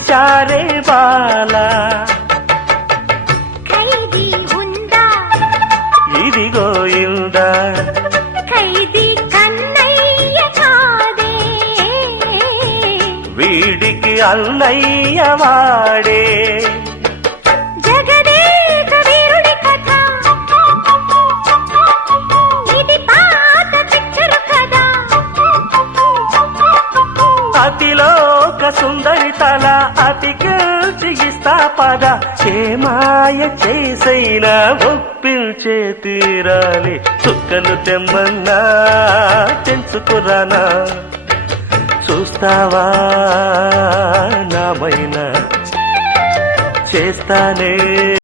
తీశారే బాలా. ఖైదీ ఉందా ఇదిగో ఇందా, ఖైదీ కన్నయ్య కాదే, వీడికి అన్నయ్య వాడే. జగదేక వీరుడి కథ ఇది పాత పిక్చరు కదా. అతిలోక సుందరి తల అతికిల్చిగిస్తా పద, మాయ చేసైనా ఒప్పించే తీరాలి. చుక్కలు తెమ్మన్నా తెంచుకురానా, చూస్తావా నామైనా చేస్తానే.